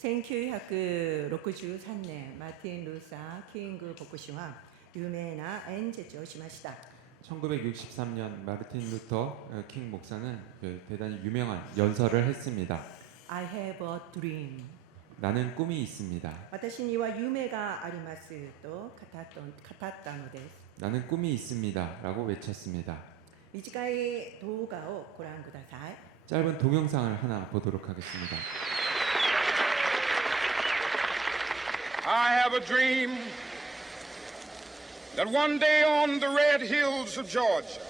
1963年、マーティン・ルーサー・キング牧師は有名な演説をしました。 1963년 마르틴 루터 킹 목사는 대단히 유명한 연설을 했습니다. I have a dream. 나는 꿈이 있습니다. 私には夢がありますと語ったのです。 나는 꿈이 있습니다라고 외쳤습니다. 短い動画をご覧ください。 짧은 동영상을 하나 보도록 하겠습니다. I have a dream that one day on the red hills of Georgia,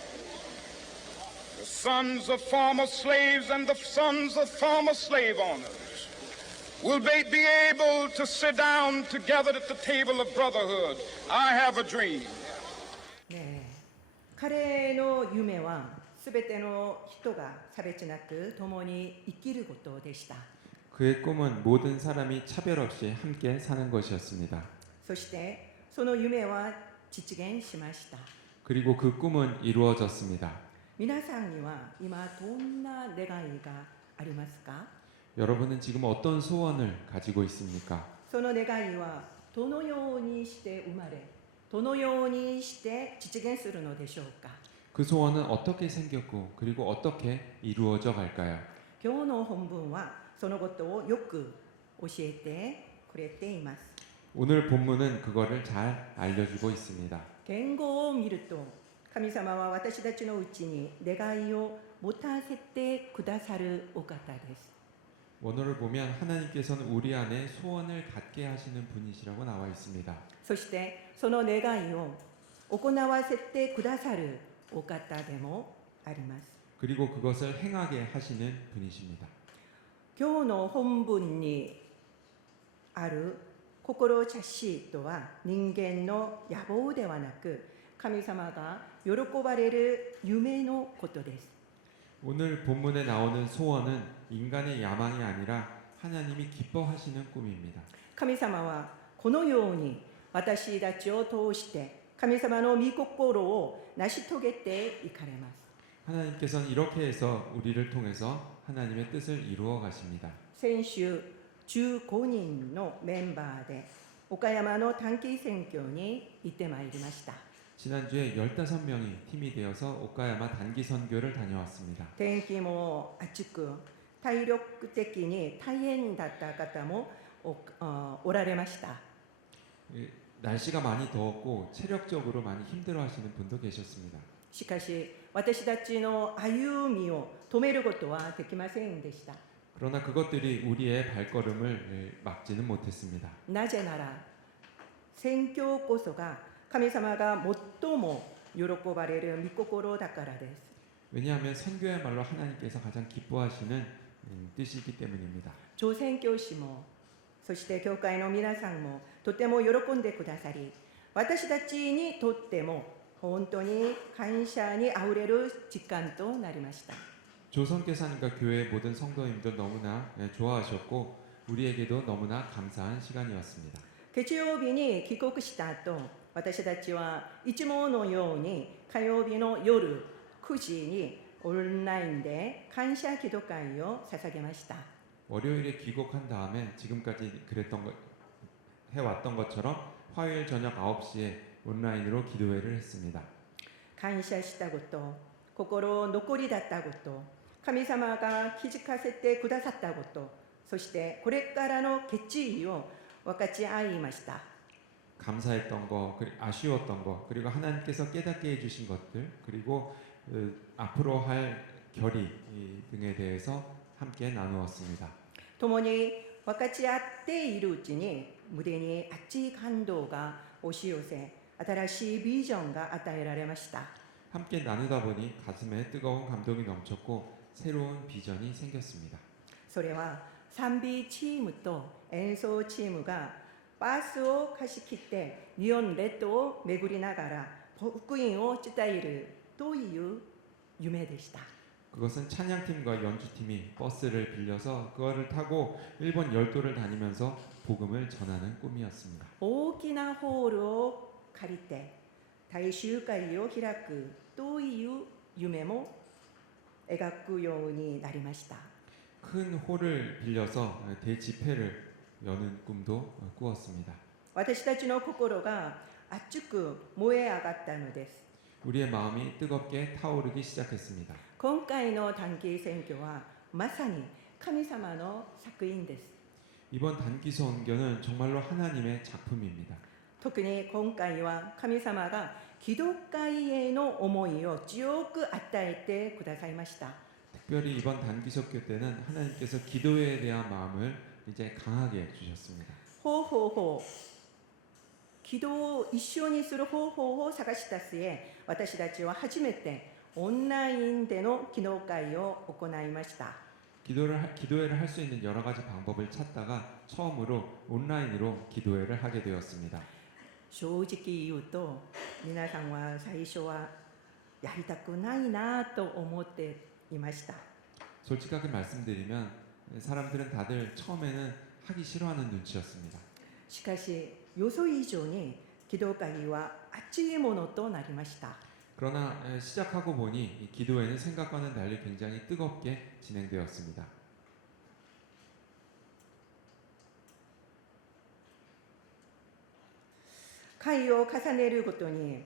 the sons of former slaves and the sons of former slave owners will be able to sit down together at the table of brotherhood. I have a dream. ねえ、彼の夢はすべての人が差別なく共に生きることでした。 그의 꿈은 모든 사람이 차별 없이 함께 사는 것이었습니다. そしてその夢は実現しました。 그리고 그 꿈은 이루어졌습니다. 皆さんには今どんな願いがありますか？ 여러분은 지금 어떤 소원을 가지고 있습니까? その願いはどのようにして生まれ、どのようにして実現するのでしょうか？ 그 소원은 어떻게 생겼고 그리고 어떻게 이루어져 갈까요? 今日の本文はそのことをよく教えてくれています。 오늘 본문은 그거를 잘 알려주고 있습니다. 言語を見ると、神様は私たちのうちに願いを持たせてくださるお方です。 원어를 보면 하나님께서는 우리 안에 소원을 갖게 하시는 분이시라고 나와 있습니다. そしてその願いを行わせてくださるお方でもあります。 그리고 그것을 행하게 하시는 분이십니다. 今日の本文にある心茶しとは人間の野望ではなく、神様が喜ばれる夢のことです。 오늘 본문에 나오는 소원은 인간의 야망이 아니라 하나님이 기뻐하시는 꿈입니다. 神様はこのように私たちを通して神様の御心を成し遂げていかれます。 하나님께서는 이렇게 해서 우리를 통해서 하나님의 뜻을 이루어 가십니다. 先週15人のメンバーで岡山の短期選挙に行ってまいりました。 지난주에 15명이 팀이 되어서 오카야마 단기 선교를 다녀왔습니다. 天気も暑く体力的に大変だった方もおられました。 날씨가 많이 더웠고 체력적으로 많이 힘들어하시는 분도 계셨습니다. しかし私たちの歩みを止めることはできませんでした。 그러나 그것들이 우리의 발걸음을 막지는 못했습니다. なぜなら宣教こそが神様が最も喜ばれる御心だからです。 왜냐하면 선교야말로 하나님께서 가장 기뻐하시는 뜻이기 때문입니다. 朝鮮教師もそして教会の皆さんもとても喜んでくださり、私たちにとっても本当に感謝にあふれる時間となりました。 조선교사님과 교회 모든 성도님들 너무나 좋아하셨고 우리에게도 너무나 감사한 시간이었습니다. 月曜日に帰国した後、私たちはいつものように火曜日の夜9時にオンラインで感謝祈祷会を捧げました。 월요일에 귀국한 다음에 지금까지 해왔던 것처럼 화요일 저녁 9시에 온라인으로 기도회를 했습니다. 感謝したこと、心残りだったこと、神様が気づかせてくださったこと、そしてこれからの決意を分かち合いました。 감사했던 거, 아쉬웠던 거, 그리고 하나님께서 깨닫게 해주신 것들, 그리고 앞으로 할 결의 등에 대해서 함께 나누었습니다. 共に分かち合っているうちに胸に熱い感動が押し寄せ、新しいビジョンが与えられました。 함께 나누다 보니 가슴에 뜨거운 감동이 넘쳤고 새로운 비전이 생겼습니다. それは賛美チームと演奏チームがバスを貸し切って日本列島を巡りながら福音を伝えるという夢でした。 그것은 찬양팀과 연주팀이 버스를 빌려서 그거를 타고 일본 열도를 다니면서 복음을 전하는 꿈이었습니다. 大きなホールを借りて大集会を開くという夢も描くようになりました。 큰 홀을 빌려서 대집회를 여는 꿈도 꾸었습니다. 私たちの心が熱く燃え上がったのです。 우리의 마음이 뜨겁게 타오르기 시작했습니다. 今回の短期選挙はまさに神様の作品です。 이번 단기 선교는 정말로 하나님의 작품입니다. 特に今回は神様が基督会への思いを強く与えてくださいました。 특별히 이번 단기 선교 때는 하나님께서 기도에 대한 마음을 이제 강하게 주셨습니다. 方法を기도を一緒にする方法を探した末、私たちは初めてオンラインでの祈祷会を行いました。 기도회를 할 수 있는 여러 가지 방법을 찾다가 처음으로 온라인으로 기도회를 하게 되었습니다. 正直言うと、皆さんは最初はやりたくないなと思っていました。 솔직하게 말씀드리면 사람들은 다들 처음에는 하기 싫어하는 눈치였습니다. しかし予想以上に祈祷会は熱いものとなりました。 그러나 시작하고 보니 이 기도회는 생각과는 달리 굉장히 뜨겁게 진행되었습니다. 回を重ねるごとに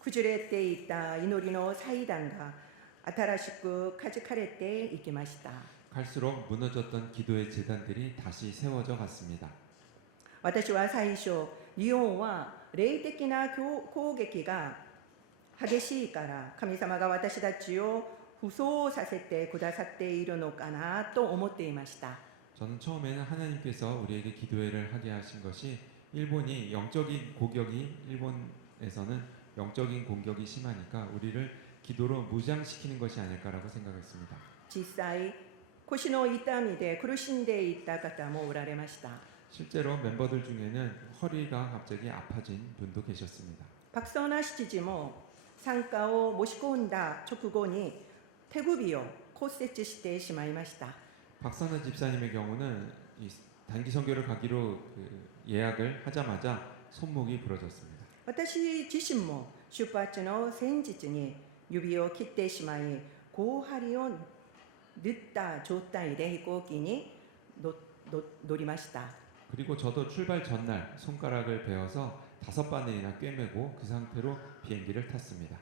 崩れていた祈りの祭壇が新しく築かれていきました。 갈수록 무너졌던 기도의 재단들이 다시 세워져 갔습니다. 私は最初、日本は霊的な攻撃が激しいから神様が私たちを不相させてくださっているのかなと思っていました。 저는 처음에는 하나님께서 우리에게 기도회를 하게 하신 것이 일본이 영적인 공격이 일본에서는 영적인 공격이 심하니까 우리를 기도로 무장시키는 것이 아닐까라고 생각했습니다. 実際、腰の痛みで苦しんでいた方もおられました。 실제로 멤버들 중에는 허리가 갑자기 아파진 분도 계셨습니다. パクソーナ知事も参加を申し込んだ直後に手首を骨折してしまいました。 박선은 집사님의 경우는 이 단기 선교를 가기로 예약을 하자마자 손목이 부러졌습니다. 私自身も出発の前日に指を切ってしまい、後針を縫った状態で飛行機に乗りました。 그리고 저도 출발 전날 손가락을 베어서 5바늘이나 꿰매고 그 상태로 비행기를 탔습니다.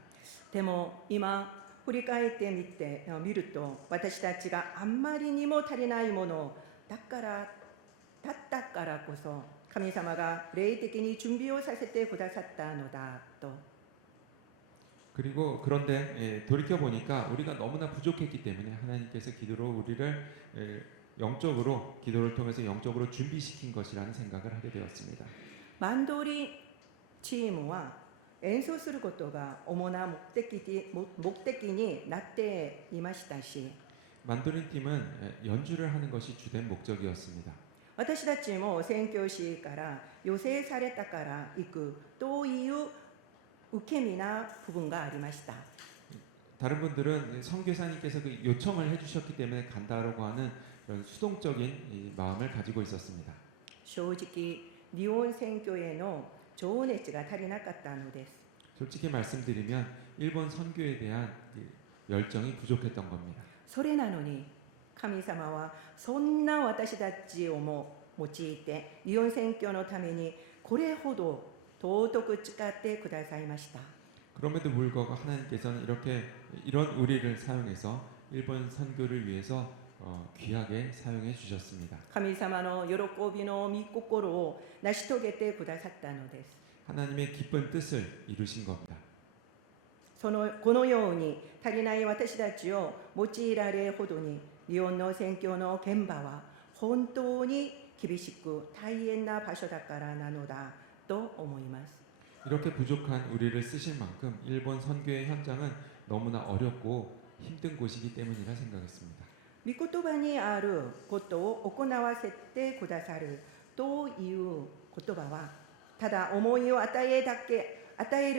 でも今振り返ってみると、私たちがあんまりにも足りないものだったからこそ神様が霊的に準備をさせてくださったのだと。 그리고 그런데 돌이켜 보니까 우리가 너무나 부족했기 때문에 하나님께서 기도로 우리를 영적으로 기도를 통해서 영적으로 준비시킨 것이라는 생각을 하게 되었습니다. マンドリンチームは演奏することが主な目的になっていましたし、 만도린 팀은 연주를 하는 것이 주된 목적이었습니다. 私たちも宣教師から要請されたから行くという受け身な部分がありました。 다른 분들은 선교사님께서 그 요청을 해주셨기 때문에 간다라고 하는 그런 수동적인 이 마음을 가지고 있었습니다. 正直、日本宣教への情熱が足りなかったのです。 솔직히 말씀드리면 일본 선교에 대한 열정이 부족했던 겁니다. それなのに神様はそんな私たちをも用いて日本宣教のためにこれほど尊く使ってくださいました。 그럼에도 불구하고 하나님께서는 이런 우리를 사용해서 일본 선교를 위해서 귀하게 사용해 주셨습니다. 神様の喜びの御心を成し遂げてくださったのです。 하나님의 기쁜 뜻을 이루신 겁니다. このように足りない私たちを用いられるほどに日本の宣教の現場は本当に厳しく大変な場所だからなのだと思います。 이렇게 부족한 우리를 쓰실 만큼 일본 선교의 현장은 너무나 어렵고 힘든 곳이기 때문이라 생각했습니다. 御言葉にあることを行わせてくださるという言葉はただ思いを与える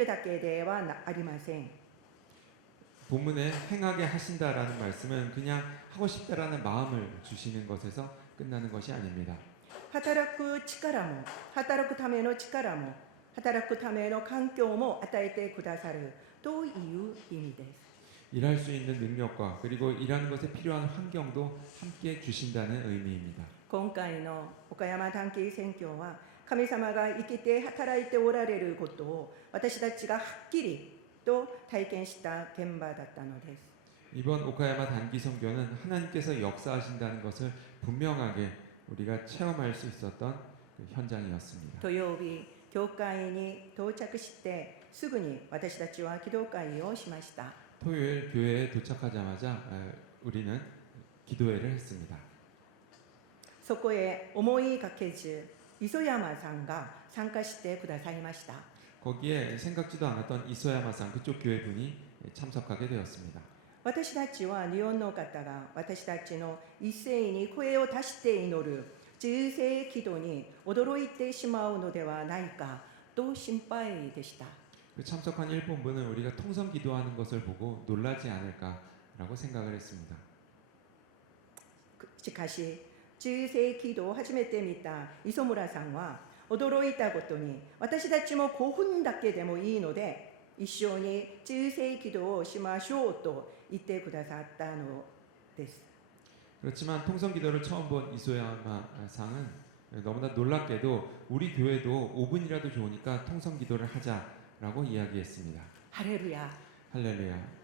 だけではありません。 본문에 행하게 하신다라는 말씀은 그냥 하고 싶다라는 마음을 주시는 것에서 끝나는 것이 아닙니다. 働く力も働くための力も働くための環境も与えてくださるという意味です。 일할 수 있는 능력과 그리고 일하는 것에 필요한 환경도 함께 주신다는 의미입니다. 今回の岡山短期宣教は神様が生きて働いておられることを私たちがはっきりと体験した現場だったのです。 이번 오카야마 단기 선교는 하나님께서 역사하신다는 것을 분명하게 우리가 체험할 수 있었던 그 현장이었습니다. 土曜日教会に到着してすぐに私たちは祈祷会をしました。 토요일 교회에 도착하자마자 우리는 기도회를 했습니다. そこへ思いがけず磯山さんが参加してくださいました。 거기에 생각지도 않았던 이소야마상 그쪽 교회 분이 참석하게 되었습니다. 私たちは日本の方が私たちの一斉に声を出して祈る重生祈祷に驚いてしまうのではないかと心配でした。 그 참석한 일본 분은 우리가 통성 기도하는 것을 보고 놀라지 않을까라고 생각을 했습니다. しかし重生祈祷を初めて見た磯村さんは驚いたことに私たちも5分だけでもいいので一緒に重生祈祷をしましょうと言ってくださったのです。 그렇지만 통성 기도를 처음 본 이소야마 상은 너무나 놀랍게도 우리 교회도 5분이라도 좋으니까 통성 기도를 하자라고 이야기했습니다. ハレルヤ。 할렐루야.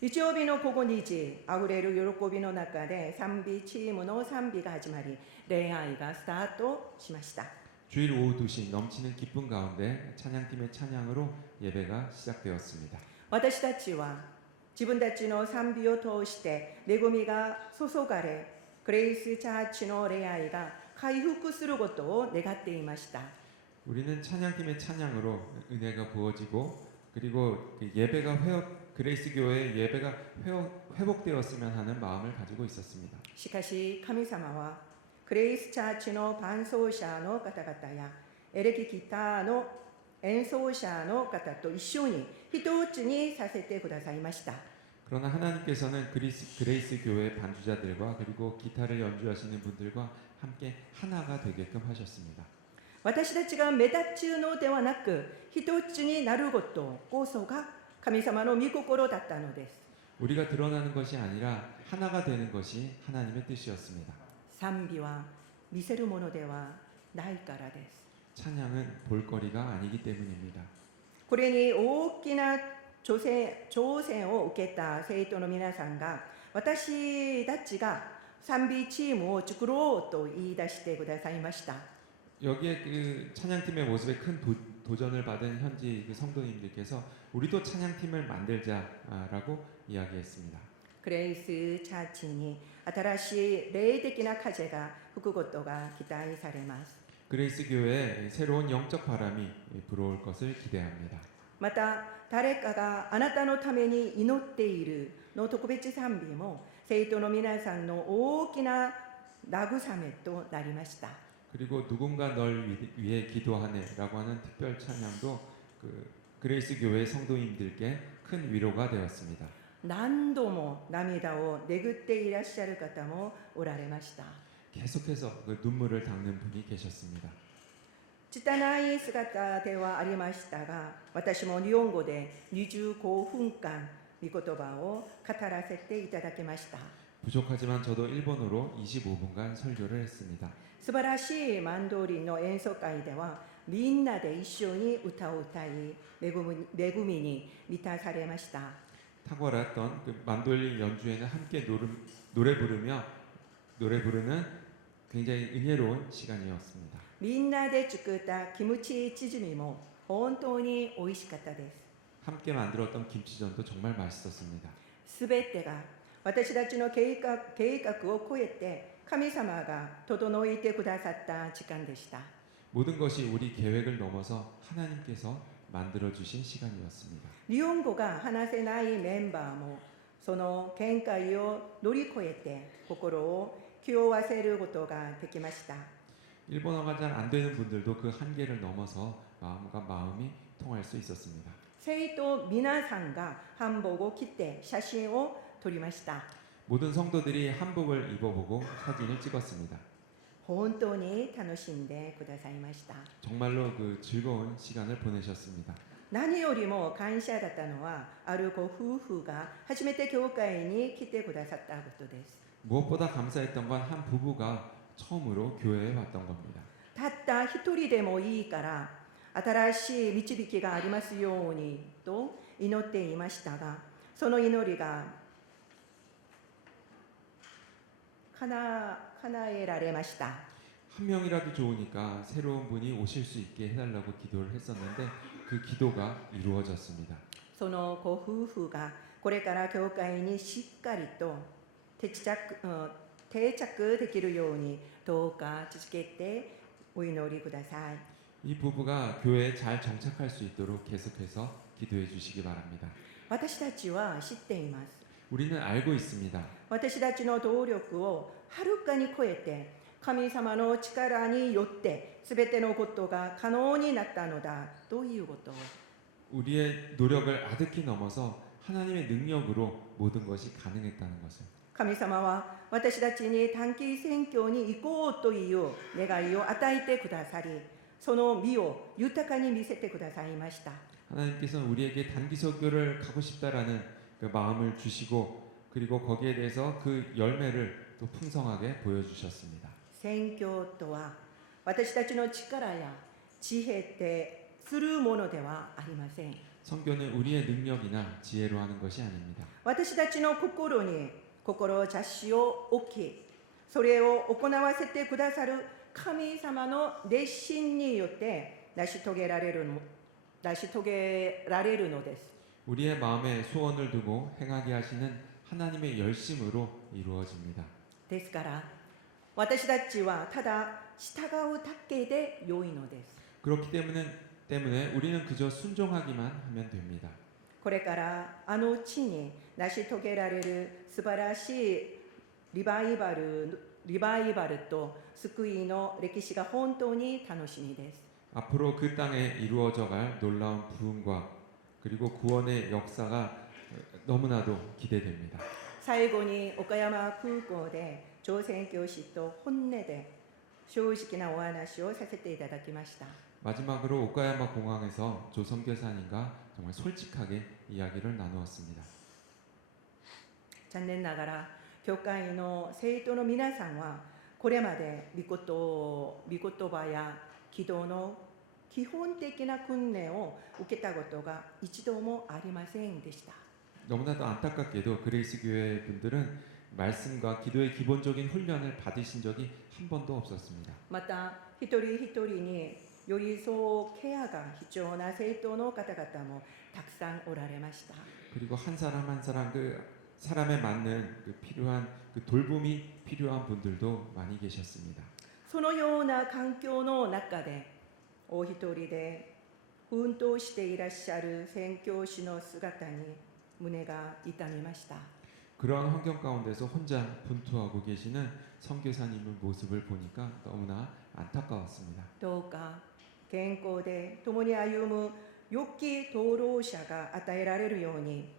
日曜日の午後2時、あふれる喜びの中で賛美チームの賛美が始まり、礼拝がスタートしました。 주일 오후 2시 넘치는 기쁨 가운데 찬양팀의 찬양으로 예배가 시작되었습니다. 私たちは自分たちの賛美を通して恵みが注がれ、グレイスチャーチの礼拝が回復することを願っていました。 우리는 찬양팀의 찬양으로 은혜가 부어지고 그리고 예배가 그레이스 교회의 예배가 회복되었으면 하는 마음을 가지고 있었습니다. しかし神様はグレイスチャーチの伴奏者の方々やエレキギターの演奏者の方と一緒に一つにさせてくださいました。 그러나 하나님께서는 그레이스 교회 반주자들과 그리고 기타를 연주하시는 분들과 함께 하나가 되게끔 하셨습니다. 私たちが目立つのではなく一つになることこそが神様の御心だったのです。 우리가 드러나는 것이 아니라 하나가 되는 것이 하나님의 뜻이었습니다. 賛美は見せるものではないからです。 찬양은 볼거리가 아니기 때문입니다. これに大きな挑戦を受けた生徒の皆さんが私たちが賛美チームを作ろうと言い出してくださいました。 여기에 그 찬양팀의 모습에 큰 도전을 받은 현지 그 성도님들께서 우리도 찬양팀을 만들자라고 이야기했습니다. グレイスチャーチに新しい霊的な風が吹くことが期待されます。 그레이스 교회에 새로운 영적 바람이 불어올 것을 기대합니다. また誰かがあなたのために祈っているの特別賛美も生徒の皆さんの大きな慰めとなりました。 그리고 누군가 널 위해 기도하네라고 하는 특별 찬양도 그레이스 교회 성도님들께 큰 위로가 되었습니다. 何度も涙をねぐっていらっしゃる方もおられました。 계속해서 그 눈물을 닦는 분이 계셨습니다. 拙い姿ではありましたが、私も日本語で25分間御言葉を語らせていただきました。 부족하지만 저도 일본어로 25분간 설교를 했습니다. 素晴らしいマンドリンの演奏会ではみんなで一緒に歌を歌い恵みに満たされました。 탁월했던 그 만돌린 연주에는 함께 노래 부르는 굉장히 은혜로운 시간이었습니다. みんなで作ったキムチチヂミも本当に美味しかったです。 함께 만들었던 김치전도 정말 맛있었습니다. すべてが私たちの計画を超えて神様が整えてくださった時間でした。 모든 것이 우리 계획을 넘어서 하나님께서 만들어 주신 시간이었습니다. 日本語が話せないメンバーもその限界を乗り越えて心を気負わせることができました。 일본어가 잘 안 되는 분들도 그 한계를 넘어서 마음이 통할 수 있었습니다. 生徒皆さんが韓服を着て写真を撮りました。 모든 성도들이 한복을 입어보고 사진을 찍었습니다. 本当に楽しんでくださいました。 정말로 그 즐거운 시간을 보내셨습니다. 何よりも感謝だったのはあるご夫婦が初めて教会に来てくださったことです。 무엇보다 감사했던 건 한 부부가 처음으로 교회에 왔던 겁니다. たった一人でもいいから新しい導きがありますようにと祈っていましたが、その祈りが叶えられました。 한 명이라도 좋으니까 새로운 분이 오실 수 있게 해달라고 기도를 했었는데 그 기도가 이루어졌습니다. そのご夫婦がこれから教会にしっかりと定着できるようにどうか続けてお祈りください。 이 부부가 교회에 잘 정착할 수 있도록 계속해서 기도해 주시기 바랍니다. 私たちは知っています。 우리는 알고 있습니다. 私たちの動力をはるかに超えて神様の力によって全てのことが可能になったのだということを 우리의 노력을 아득히 넘어서 하나님의 능력으로 모든 것이 가능했다는 것을 神様は私たちに短期宣教に行こうという願いを与えてくださり、その実を豊かに見せてくださいました。 하나님께서는 우리에게 단기 설교를 가고 싶다라는 그 마음을 주시고 그리고 거기에 대해서 그 열매를 또 풍성하게 보여주셨습니다. 宣教とは私たちの力や知恵でするものではありません。 선교는 우리의 능력이나 지혜로 하는 것이 아닙니다. 私たちの心に志を置き、それを行わせてくださる神様の熱心によって成し遂げられるのです。 우리의 마음에 소원을 두고 행하게 하시는 하나님의 열심으로 이루어집니다. ですから私たちはただ従うだけで良いのです。 그렇기 때문에 우리는 그저 순종하기만 하면 됩니다. これからあの地に成し遂げられる素晴らしいリバイバルと救いの歴史が本当に楽しみです。 앞으로 그 땅에 이루어져갈 놀라운 부흥과 그리고 구원의 역사가 너무나도 기대됩니다. 最後に岡山空港で朝鮮教師と本音で正直なお話をさせていただきました。 마지막으로 오카야마 공항에서 조 선교사님과 정말 솔직하게 이야기를 나누었습니다. 残念ながら教会の生徒の皆さんはこれまで御言葉や祈祷の基本的な訓練を受けたことが一度もありませんでした。 너무나도 안타깝게도 그레이스 교회 분들은 말씀과 기도의 기본적인 훈련을 받으신 적이 한 번도 없었습니다. また一人一人に寄り添うケアが必要な生徒の方々もたくさんおられました。 그리고 한 사람 한 사람 그 사람에 맞는 그 필요한 그 돌봄이 필요한 분들도 많이 계셨습니다. そのような環境の中でお一人で奮闘していらっしゃる宣教師の姿に胸が痛みました。 그런 환경 가운데서 혼자 분투하고 계시는 선교사님의 모습을 보니까 너무나 안타까웠습니다. どうか健康で共に歩む良き灯籠者が与えられるように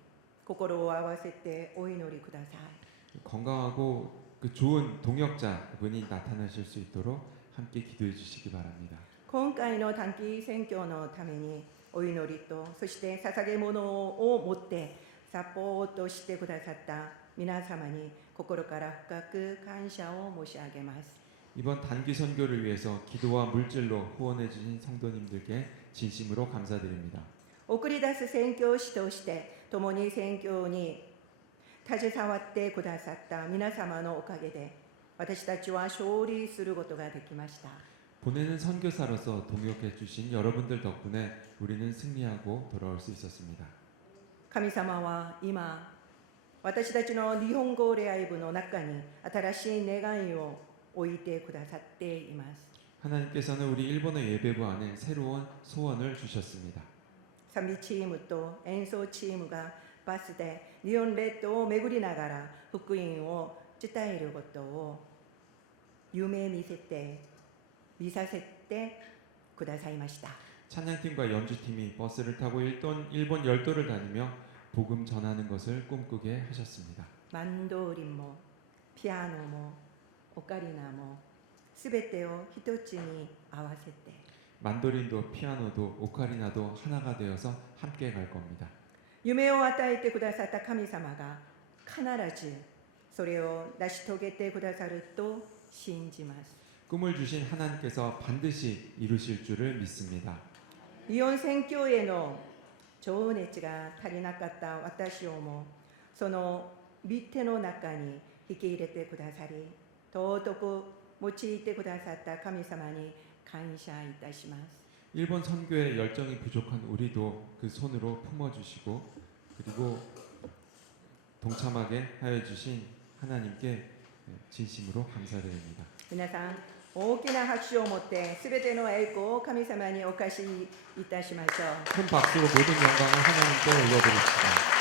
心を合わせてお祈りください。 건강하고 그 좋은 동역자분이 나타나실 수 있도록 함께 기도해 주시기 바랍니다. 今回の短期選挙のためにお祈りとそして捧げ物を持ってサポートしてくださった皆様に心から深く感謝を申し上げます。 이번 단기 선교를 위해서 기도와 물질로 후원해 주신 성도님들께 진심으로 감사드립니다. 送り出す宣教師として共に宣教に携わってくださった皆様のおかげで私たちは勝利することができました。 보내는 선교사로서 동역해 주신 여러분들 덕분에 우리는 승리하고 돌아올 수 있었습니다. 神様は今私たちの日本語礼拝部の中に新しい願いを置いてくださっています。 하나님께서는 우리 일본의 예배부 안에 새로운 소원을 주셨습니다. 賛美チームと演奏チームがバスで日本列島を巡りながら福音を伝えることを夢見させてくださいました。 찬양팀과 연주팀이 버스를 타고 일본 열도를 다니며 복음 전하는 것을 꿈꾸게 하셨습니다. マンドリンもピアノもオカリナもすべてを一つに合わせて 만도린도 피아노도 오카리나도 하나가 되어서 함께 갈 겁니다. 夢を与えてくださった神様が必ずそれを成し遂げてくださると信じます。 꿈을 주신 하나님께서 반드시 이루실 줄을 믿습니다. 日本宣教への情熱が足りなかった私をもその御手の中に引き入れてくださり、尊く用いてくださった神様に感謝いたします。 일본 선교에 열정이 부족한 우리도 그 손으로 품어주시고 그리고 동참하게 하여 주신 하나님께 진심으로 감사드립니다. 皆さん、大きな拍手を持ってすべての栄光を神様にお貸しいたしましょう。 큰 박수로 모든 영광을 하나님께 올려드립시다.